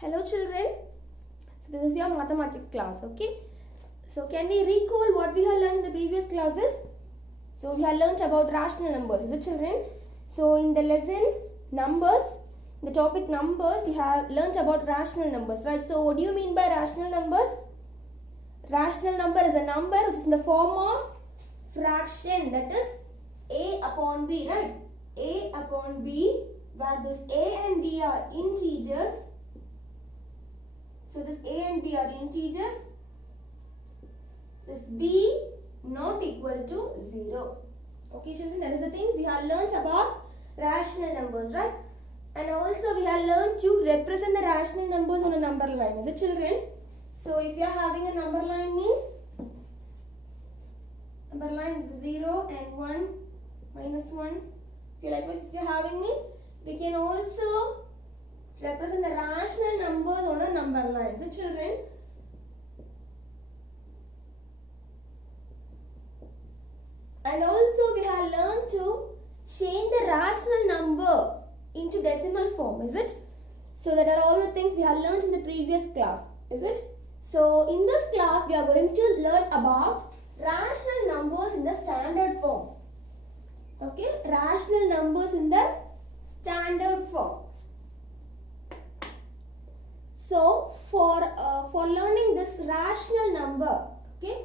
Hello children, so this is your mathematics class, okay? So can we recall what we have learned in the previous classes? So we have learned about rational numbers, is it children? So in the lesson numbers, the topic numbers, we have learned about rational numbers, right? So what do you mean by rational numbers? Rational number is a number which is in the form of fraction, that is a upon b, right? A upon b, where this a and b are integers. So this a and b are integers. This b not equal to 0. Okay children, that is the thing we have learnt about rational numbers, right? And also we have learned to represent the rational numbers on a number line. Is it children? So if you are having a number line means number line is 0 and 1 minus 1. Okay, likewise if you are having means we can also represent the rational numbers on a number line. So children, and also we have learned to change the rational number into decimal form, is it? So that are all the things we have learned in the previous class, is it? So in this class we are going to learn about rational numbers in the standard form. Okay, rational numbers in the standard form. So for learning this rational number, okay,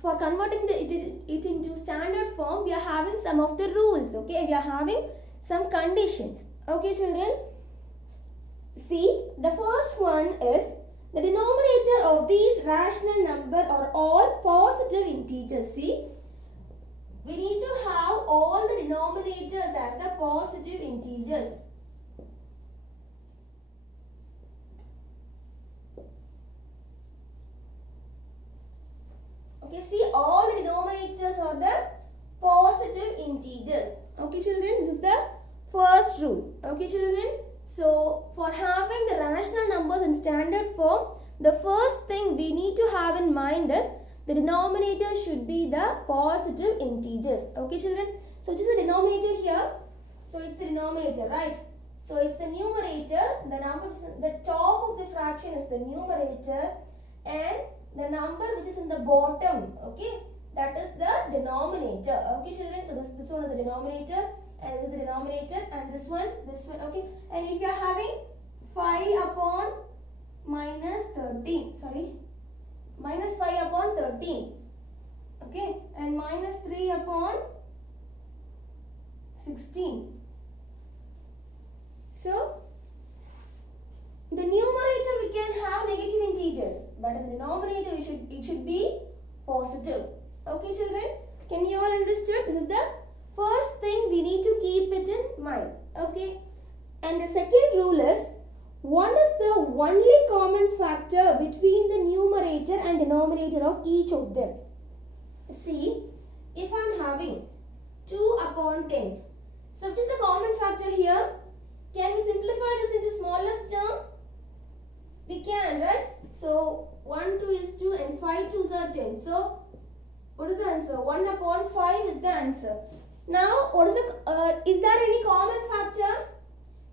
for converting it into standard form, we are having some of the rules. Okay, we are having some conditions. Okay, children. See, the first one is the denominator of these rational number are all positive integers. See, we need to have all the denominators as the positive integers. Okay, see, all the denominators are the positive integers. Okay, children, this is the first rule. Okay, children. So, for having the rational numbers in standard form, the first thing we need to have in mind is the denominator should be the positive integers. Okay, children. So, which is the denominator here? So, it's the denominator, right? So, it's the numerator. The number, the top of the fraction is the numerator, and the number which is in the bottom, okay, that is the denominator. Okay, children. So, this one is the denominator, and this is the denominator, and this one, okay. And if you are having 5 upon minus 13, sorry, minus 5 upon 13, okay, and minus 3 upon 16. So, the numerator we can have negative integers, but in the denominator it should be positive. Okay, children, can you all understood? This is the first thing we need to keep it in mind. Okay, and the second rule is 1 is the only common factor between the numerator and denominator of each of them. See, if I am having 2 upon 10, so which is the common factor here? Can we simplify this into smallest term? We can, right? So 1 2 is 2 and 5 2s are 10. So what is the answer? 1 upon 5 is the answer. Now what is the is there any common factor?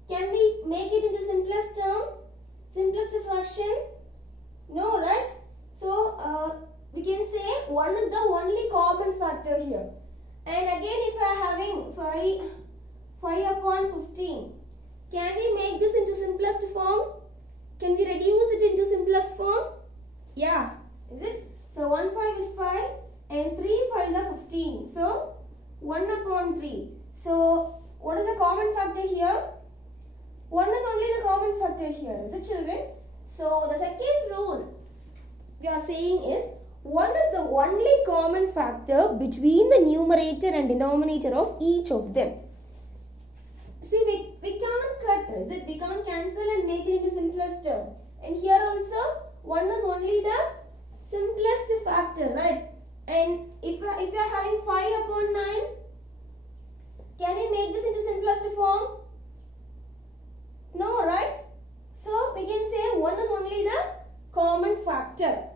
Can we make it into simplest term? Simplest fraction? No, right? So we can say 1 is the only common factor here. And again, if we are having 5 upon 15, can we make this into simplest form? Can we reduce it into simplest form? Yeah, is it? So 1 5 is 5 and 3 5 are 15. So 1 upon 3. So what is the common factor here? 1 is only the common factor here. Is it, children? So the second rule we are saying is 1 is the only common factor between the numerator and denominator of each of them. See, we can't cut, is it? We can't cancel and make it into simplest term. And here also 1 is only the simplest factor, right? And if we are having 5 upon 9, can we make this into simplest form? No, right? So we can say 1 is only the common factor.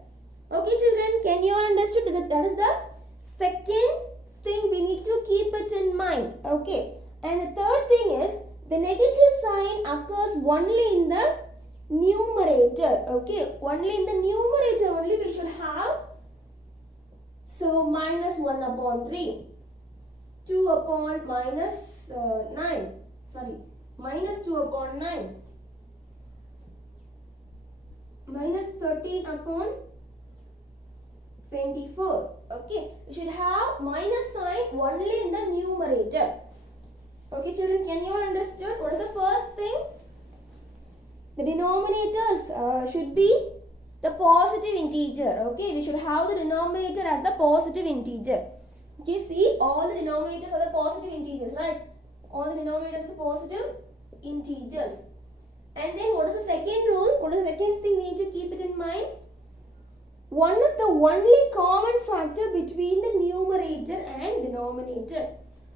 Okay, children, can you all understand? That is the second thing we need to keep it in mind. Okay. And the third thing is the negative sign occurs only in the numerator. Okay, only in the numerator only we should have. So minus 1 upon 3, 2 upon minus 9, sorry, minus 2 upon 9, minus 13 upon 24. Okay, we should have minus sign only in the numerator. Okay children, can you all understand? What is the first thing? The denominators should be the positive integer. Okay, we should have the denominator as the positive integer. Okay, see, all the denominators are the positive integers, right? All the denominators are the positive integers. And then what is the second rule? What is the second thing we need to keep it in mind? 1 is the only common factor between the numerator and denominator.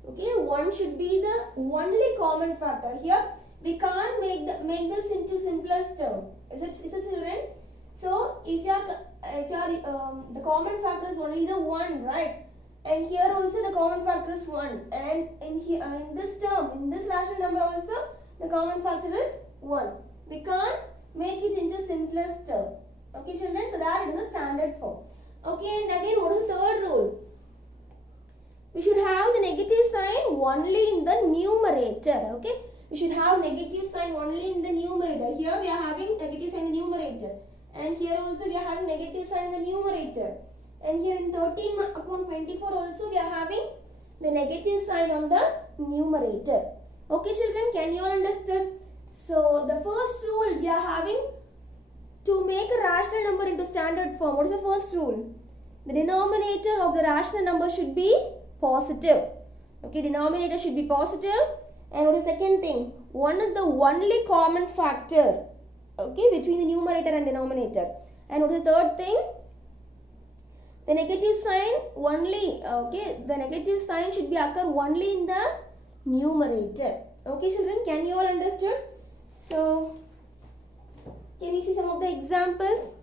Okay, 1 should be the only common factor. Here we can't make this into simplest term. Is it children? So if the common factor is only the 1, right? And here also the common factor is 1. And in this term, in this rational number also, the common factor is 1. We can't make it into simplest term. Okay children, so that it is a standard form. Okay, and again what is the third rule? We should have the negative sign only in the numerator. Okay, we should have negative sign only in the numerator. Here we are having negative sign in the numerator, and here also we are having negative sign in the numerator, and here in 13 upon 24 also we are having the negative sign on the numerator. Okay children, can you all understand? So the first rule we are having to make a rational number into standard form. What is the first rule? The denominator of the rational number should be positive. Okay, denominator should be positive. And what is the second thing? 1 is the only common factor, okay, between the numerator and denominator. And what is the third thing? The negative sign only, okay, the negative sign should be occur only in the numerator. Okay children, can you all understand? So can you see some of the examples?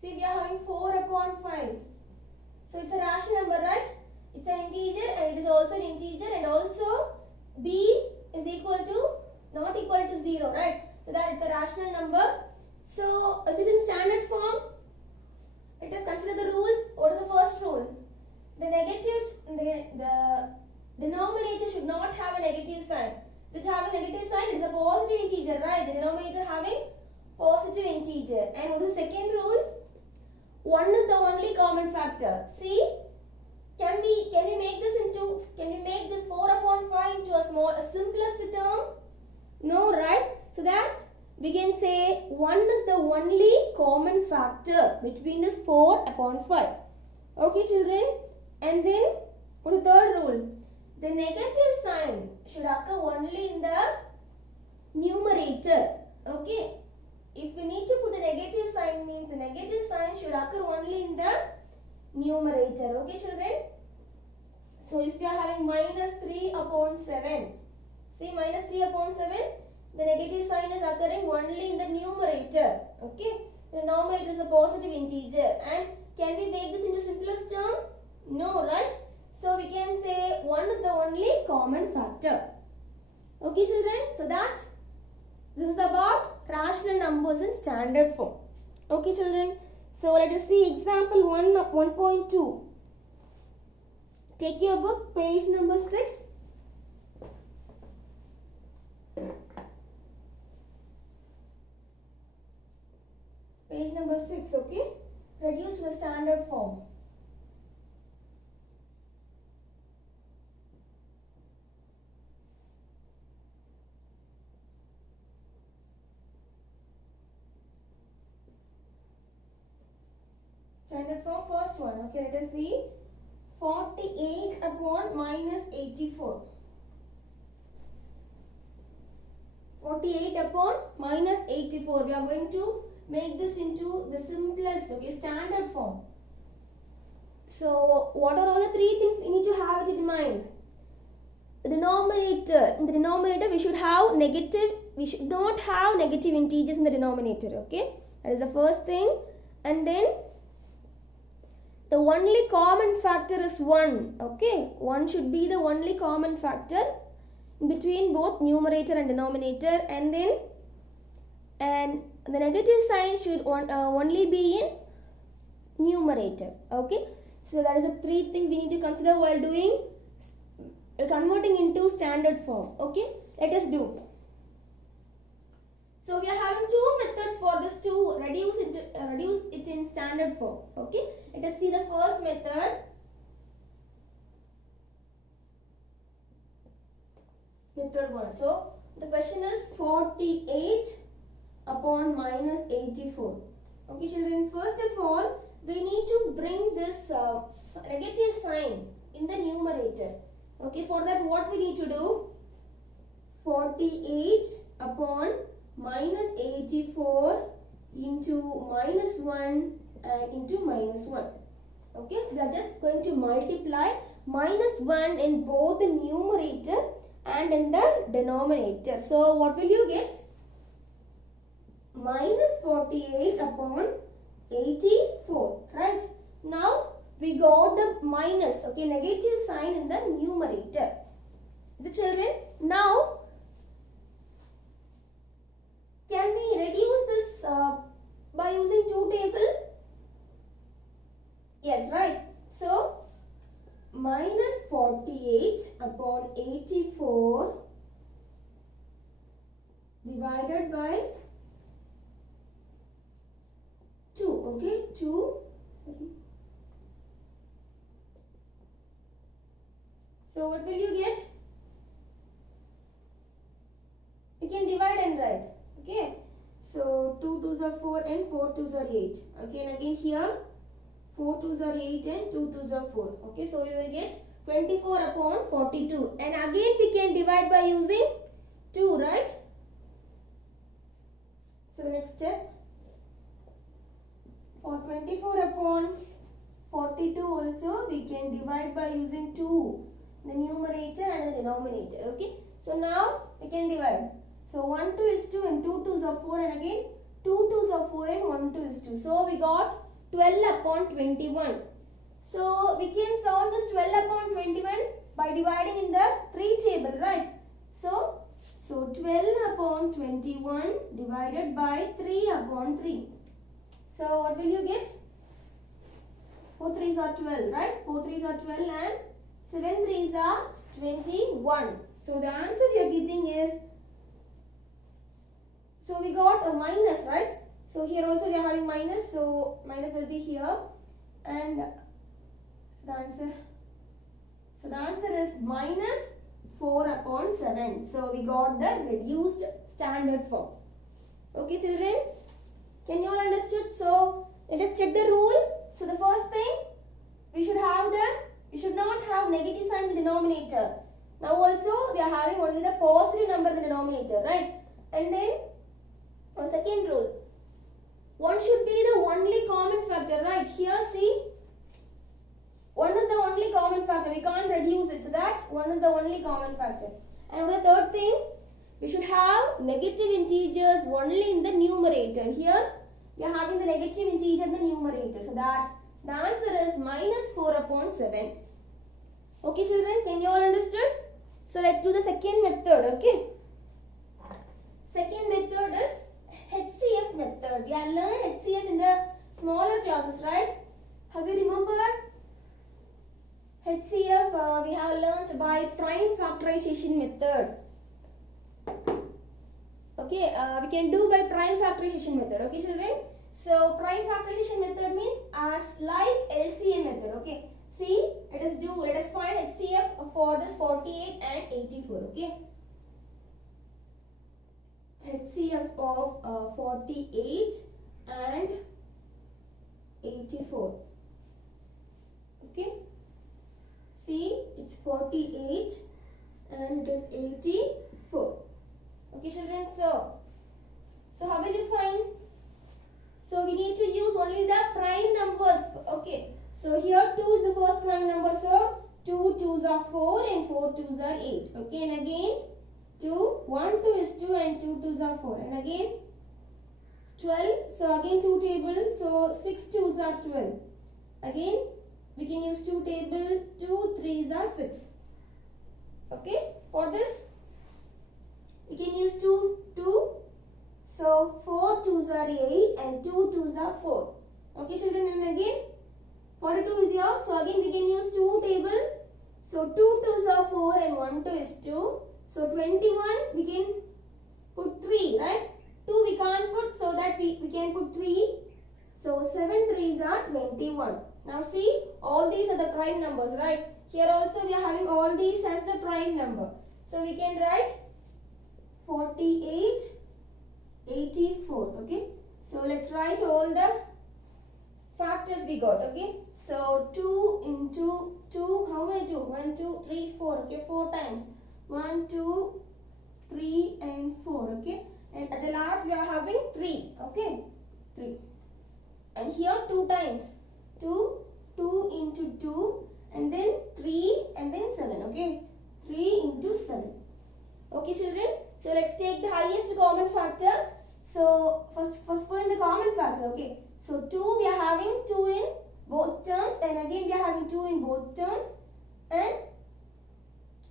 See, we are having 4 upon 5. So it's a rational number, right? It's an integer and it is also an integer, and also b is equal to not equal to 0, right? So that it's a rational number. So is it in standard form? Let us consider the rules. What is the first rule? The denominator should not have a negative sign. Does it have a negative sign? It is a positive integer, right? The denominator having positive integer. And what is the second rule? 1 is the only common factor. See, can we make this 4 upon 5 into a simplest term? No, right? So that we can say 1 is the only common factor between this 4 upon 5. Okay children? And then what is the third rule? The negative sign should occur only in the numerator. Okay? If we need to put the negative sign, means the negative sign should occur only in the numerator. Okay children? So if we are having minus 3 upon 7, see, minus 3 upon 7, the negative sign is occurring only in the numerator. Okay? The denominator is a positive integer. And can we make this into simplest term? No, right? So we can say 1 is the only common factor. Okay children? So that this is about rational numbers in standard form. Okay children? So let us see example 1.2. Take your book, page number 6. Page number 6, okay? Reduce to the standard form. Standard form, first one. Okay, let us see. 48 upon minus 84. 48 upon minus 84. We are going to make this into the simplest, okay, standard form. So, what are all the three things we need to have it in mind? The denominator. In the denominator, we should have negative we should not have negative integers in the denominator. Okay, that is the first thing. And then the only common factor is 1. Okay, 1 should be the only common factor between both numerator and denominator. And then the negative sign should only be in numerator. Okay, so that is the 3 things we need to consider while doing converting into standard form. Okay, let us do. So we are having 2 methods for this to reduce it in standard form. Okay, let us see the first method. Method 1. So the question is 48 upon minus 84. Okay children, first of all we need to bring this negative sign in the numerator. Okay, for that what we need to do? 48 upon minus 84 into minus 1 and into minus 1. Okay, we are just going to multiply minus 1 in both the numerator and in the denominator. So what will you get? Minus 48 upon 84, right? Now we got the minus, okay, negative sign in the numerator. The children, now can we reduce this by using 2 table? Yes, right. So minus 48 upon 84 divided by 2. Okay, 2. Sorry. So what will you get? You can divide and write. Okay, so 2 2s are 4 and 4 2s are 8. Okay, and again here 4 2s are 8 and 2 2s are 4. Okay, so we will get 24 upon 42. And again we can divide by using 2, right? So the next step, for 24 upon 42 also we can divide by using 2 in the numerator and in the denominator. Okay, so now we can divide. So 1 2 is 2 and 2 2s are 4, and again 2 2s are 4 and 1 2 is 2. So we got 12 upon 21. So we can solve this 12 upon 21 by dividing in the 3 table, right? So 12 upon 21 divided by 3 upon 3. So what will you get? 4 3s are 12, right? 4 3s are 12 and 7 3s are 21. So the answer we are getting is, so we got a minus, right? So here also we are having minus, so minus will be here, and so the answer is minus 4 upon 7. So we got the reduced standard form. Okay children, can you all understood? So let us check the rule. So the first thing, we should not have negative sign in the denominator. Now also we are having only the positive number in the denominator, right? And then on second rule, 1 should be the only common factor, right? Here see, 1 is the only common factor. We can't reduce it. So that 1 is the only common factor. And the third thing, we should have negative integers only in the numerator. Here we are having the negative integer in the numerator. So that the answer is minus 4 upon 7. Okay children, can you all understood? So let's do the second method. Okay. Second method is HCF method. We have learned HCF in the smaller classes, right? Have you remembered? HCF we have learned by prime factorization method. Okay, we can do by prime factorization method. Okay children. So prime factorization method means as like LCM method. Okay. See, let us find HCF for this 48 and 84. Okay. HCF of 48 and 84. Okay. See, it's 48 and it is 84. Okay children, so how will you find? So we need to use only the prime numbers. Okay, so here 2 is the first prime number, so 2 2s are 4 and 4 2s are 8. Okay, and again 2, 1, 2 is 2 and 2 2s are 4. And again 12, so again 2 table, so 6 2s are 12. Again we can use 2 table, 2 3s are 6. Okay, for this we can use 2 2, so 4 2s are 8 and 2 2s are 4. Okay children, and again 42 is here, so again we can use 2 table, so 2 2s are 4 and 1 2 is 2. So 21 we can put 3, right? 2 we can't put, so that we can put 3. So 7 3s are 21. Now see, all these are the prime numbers, right? Here also we are having all these as the prime number. So we can write 48, 84, okay? So let's write all the factors we got, okay? So 2 into 2, how many 2? 1, 2, 3, 4, okay? 4 times. 1, 2, 3 and 4, okay? And at the last we are having 3, okay? 3. And here 2 times. 2, 2 into 2 and then 3 and then 7, okay? 3 into 7. Okay children? So let's take the highest common factor. So first point the common factor, okay? So 2 we are having 2 in both terms, and again we are having 2 in both terms, and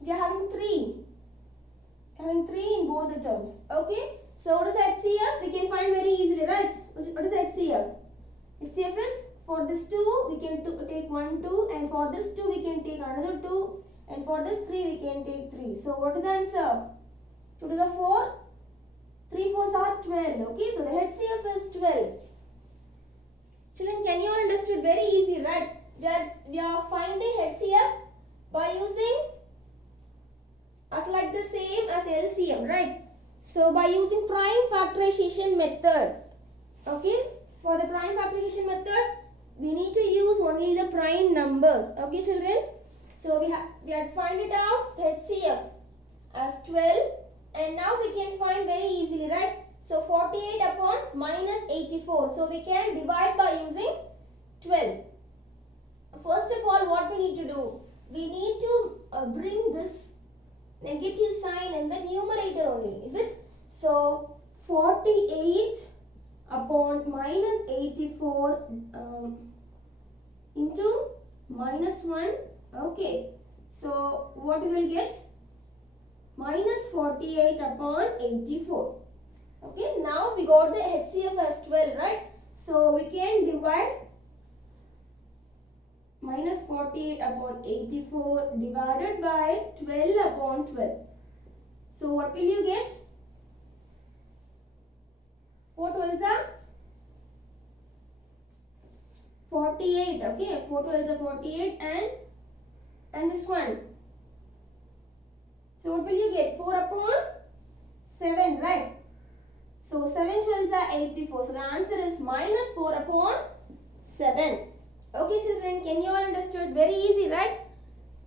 we are having 3. Having 3 in both the terms. Okay? So what is HCF? We can find very easily, right? What is HCF? HCF is, for this 2 we can take 1 2, and for this 2 we can take another 2, and for this 3 we can take 3. So what is the answer? 2 to the 4, 3 4s are 12. Okay? So the HCF is 12. Children, can you all understood? Very easy, right? We are finding HCF by using as like the same as LCM, right? So by using prime factorization method, okay? For the prime factorization method, we need to use only the prime numbers, okay children? So we had find it out, the HCF as 12, and now we can find very easily, right? So 48 upon minus 84, so we can divide by using 12. First of all, what we need to do? We need to bring this negative sign in the numerator only, is it? So 48 upon minus 84 into minus 1, okay? So what we will get? Minus 48 upon 84. Okay, now we got the HCF as 12, right? So we can divide minus 48 upon 84 divided by 12 upon 12. So what will you get? 4 12s are 48, okay? 4 12s are 48, and this one. So what will you get? 4 upon 7, right? So 7 12s are 84. So the answer is minus 4 upon 7. Okay children, can you all understood? Very easy, right?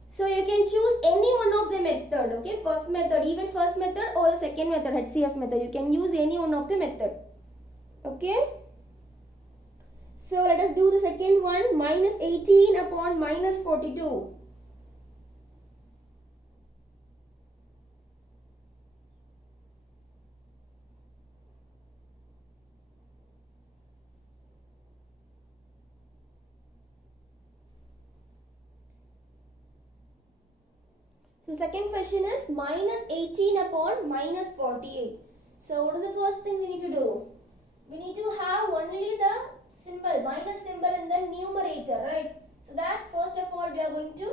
So you can choose any one of the method, okay? First method, even first method or the second method, HCF method. You can use any one of the method. Okay? So let us do the second one. Minus 18 upon minus 42. So second question is minus 18 upon minus 48. So what is the first thing we need to do? We need to have only the symbol, minus symbol in the numerator, right? So that first of all we are going to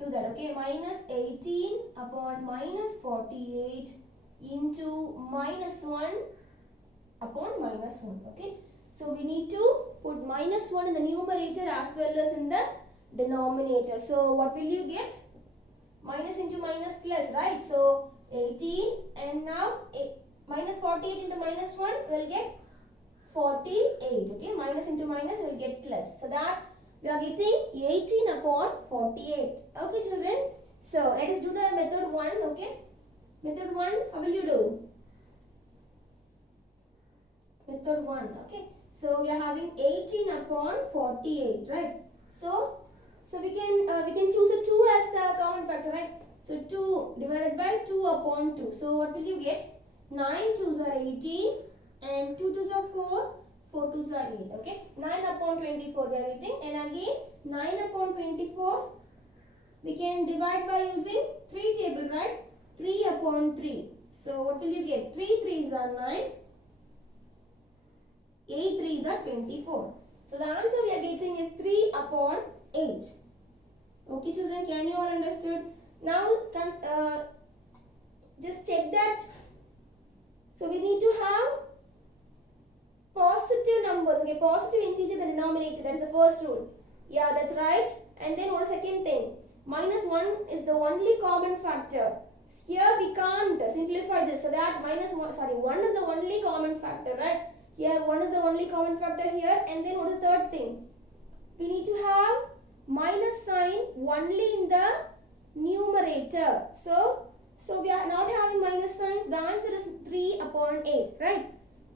do that, okay? Minus 18 upon minus 48 into minus 1 upon minus 1, okay? So we need to put minus 1 in the numerator as well as in the denominator. So what will you get? Minus into minus plus, right? So 18, and now minus 48 into minus 1 will get 48, okay? Minus into minus will get plus. So that we are getting 18 upon 48. Okay children? So let us do the method 1, okay? Method 1, how will you do? Method 1, okay? So we are having 18 upon 48, right? So we can choose a 2 as the common factor, right? So 2 divided by 2 upon 2. So what will you get? 9 2s are 18 and 2 2s are 4. 4 2s are 8. Okay. 9 upon 24 we are getting, and again 9 upon 24 we can divide by using 3 table, right? 3 upon 3. So what will you get? 3 3s are 9. 8 3s are 24. So the answer we are getting is 3 upon 8. Okay children, can you all understood? Now just check that. So we need to have positive numbers. Okay, positive integer in the denominator. That is the first rule. Yeah, that's right. And then what is the second thing? Minus 1 is the only common factor. Here we can't simplify this. So that 1 is the only common factor, right? Here 1 is the only common factor here. And then what is the third thing? We need to have minus sign only in the numerator. So we are not having minus signs. The answer is 3 upon 8, right?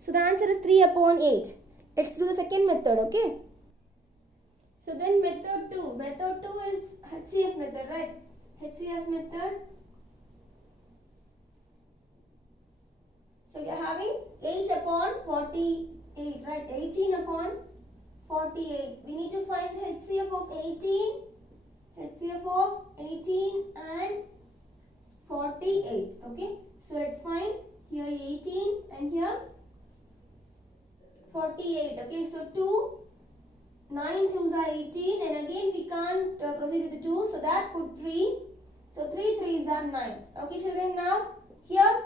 So the answer is 3 upon 8. Let's do the second method, okay? So then method 2. Method 2 is HCF method, right? HCF method. So we are having 8 upon 48, right? 18 upon 48. We need to find the HCF of 18. HCF of 18 and 48. Okay. So let's find here 18 and here 48. Okay. So 2, 9 2s are 18, and again we can't proceed with the 2. So that put 3. So 3 3s are 9. Okay children, now here.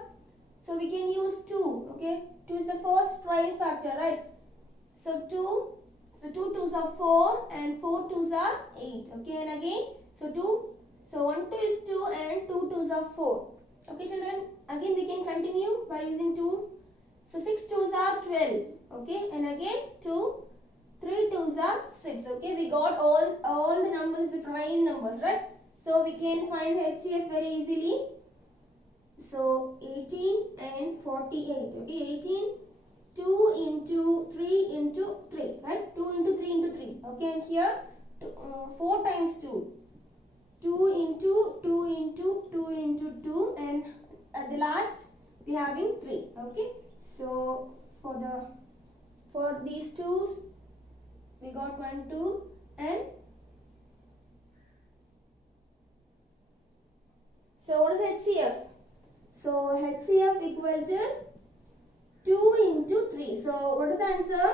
So we can use 2. Okay. 2 is the first prime factor, right? So 2. So 2 2s are 4 and 4 2s are 8. Okay, and again, so 2. So 1 2 is 2 and 2 2s are 4. Okay children, again we can continue by using 2. So 6 2s are 12. Okay, and again 2. 3 2s are 6. Okay, we got all the numbers as prime numbers, right? So we can find the HCF very easily. So 18 and 48. Okay, 18. 2 into 3 into 3, right? 2 into 3 into 3. Okay, and here 4 times 2. 2 into 2 into 2 into 2, and at the last we having 3. Okay, so for these 2's we got 1 2 and so what is HCF? So HCF equal to 2 into 3. So what is the answer?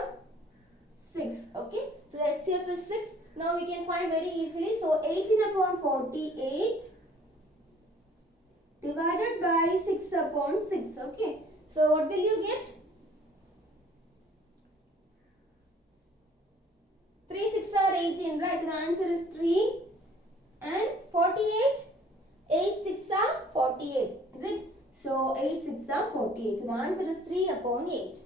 6. Okay. So the HCF is 6. Now we can find very easily. So 18 upon 48 divided by 6 upon 6. Okay. So what will you get? 3 6 are 18, right? So the answer is 3. And 48. 8 6 are 48. Is it? So 8 6 are 48. So the answer is 3 upon 8.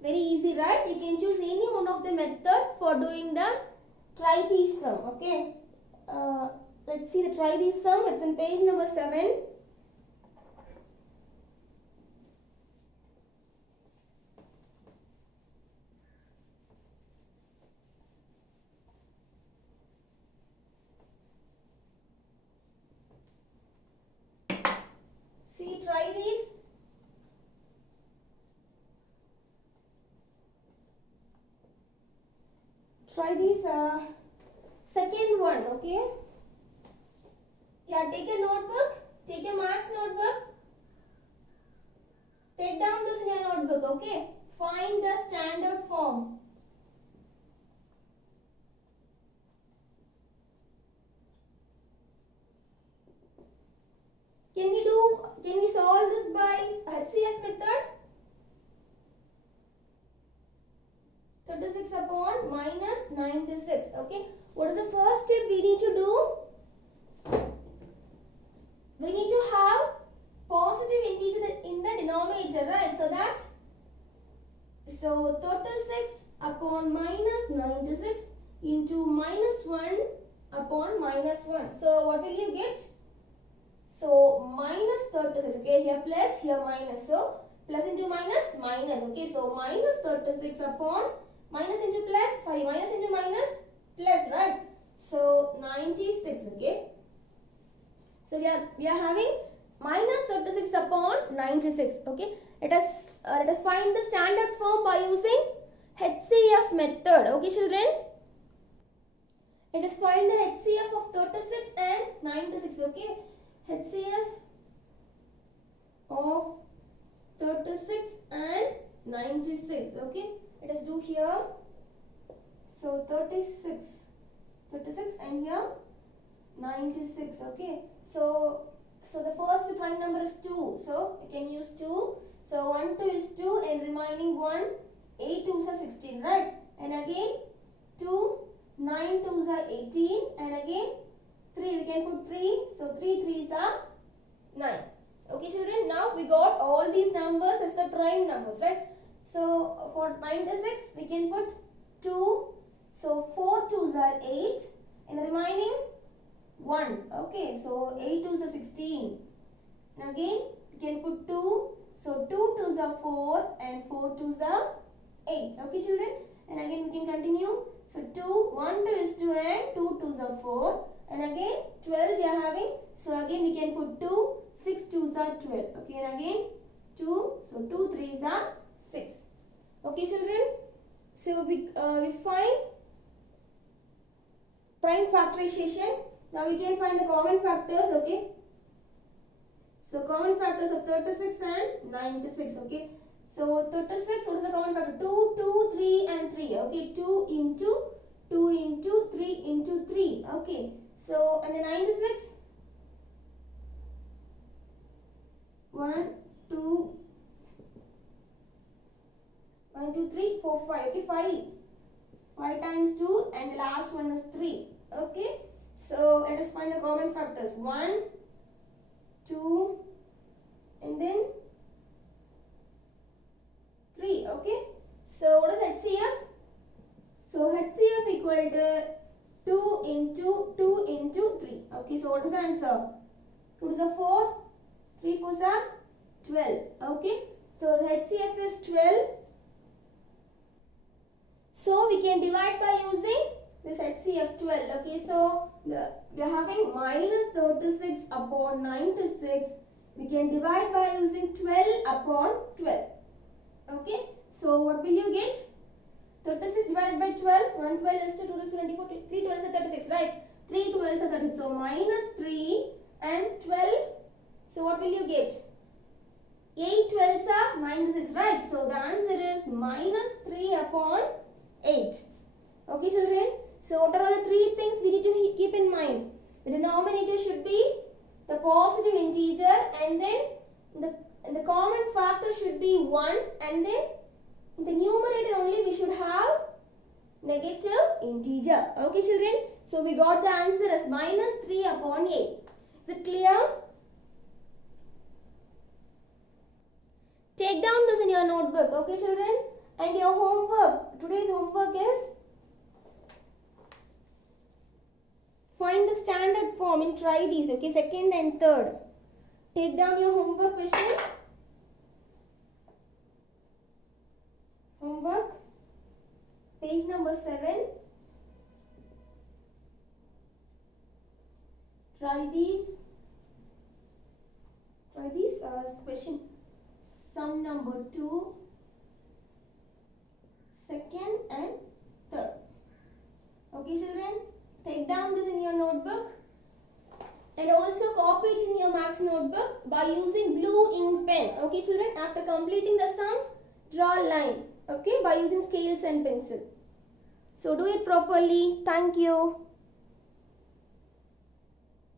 Very easy, right? You can choose any one of the method for doing the try these sum. Okay. Let's see the try these sum. It's on page number 7. See, try these. Try this second one, okay? Yeah, take a notebook, take a maths notebook, take down this in your notebook, okay? Find the standard form. Can we solve this by HCF method? 36 upon minus 96, okay? What is the first step we need to do? We need to have positive integer in the denominator, right? So 36 upon minus 96 into minus 1 upon minus 1. So what will you get? So minus 36, okay? Here plus, here minus. So plus into minus, minus, okay? So minus 36 upon minus into plus, minus into minus, plus, right? So 96, okay? So we are having minus 36 upon 96. Okay. Let us find the standard form by using HCF method. Okay, children. Let us find the HCF of 36 and 96. Okay. HCF of 36 and 96. Okay. Let us do here. So 36 and here 96. Okay. So the first prime number is 2. So we can use 2. So 1 2 is 2 and remaining 1, 8 2s are 16, right? And again 2, 9 2s are 18 and again 3, we can put 3. So 3 3s are 9. Okay, children, now we got all these numbers as the prime numbers, right? So for 96 we can put 2. So 4 2s are 8 and the remaining 1. Okay, so 8 2s are 16. And again we can put 2. So 2 2s are 4 and 4 2s are 8. Okay, children, and again we can continue. So 1 2 is 2 and 2 2s are 4 and again 12 we are having. So again we can put 2, 6 2s are 12. Okay, and again 2. So 2 3s are 6. Okay, children, so we find prime factorization. Now we can find the common factors. Okay, so common factors of 36 and 96. Okay, so 36, what is the common factor? 2 2 3 and 3. Okay, 2 into 2 into 3 into 3. Okay, so and the 96, 1 2 3 4 5. Okay, 5 times 2 and the last one is 3. Okay, so let us find the common factors. 1 2 and then 3. Okay, so what is HCF? So HCF equal to 2 into 2 into 3. Okay, so what is the answer? 2 is a 4, 3 4s are 12. Okay, so the HCF is 12. So we can divide by using this HCF 12. Okay, so we are having minus 36 upon 96. We can divide by using 12 upon 12. Okay, so what will you get? 36 divided by 12. 1 12 is 2 is 24. 3 12 is 36, right? 3 12 is 36. So minus 3 and 12. So what will you get? 8 12s are 96, right? So the answer is minus 3 upon 8. Okay, children. So what are all the three things we need to keep in mind? The denominator should be the positive integer, and then the common factor should be 1, and then in the numerator only we should have negative integer. Okay, children. So we got the answer as minus 3 upon 8. Is it clear? Take down this in your notebook. Okay, children. And your homework. Today's homework is find the standard form and try these. Okay, second and third. Take down your homework question. Homework. Page number 7. Try these. Question. Sum number 2. Second and third. Okay, children, take down this in your notebook and also copy it in your maths notebook by using blue ink pen. Okay, children, after completing the sum, draw a line. Okay, by using scales and pencil. So do it properly. Thank you.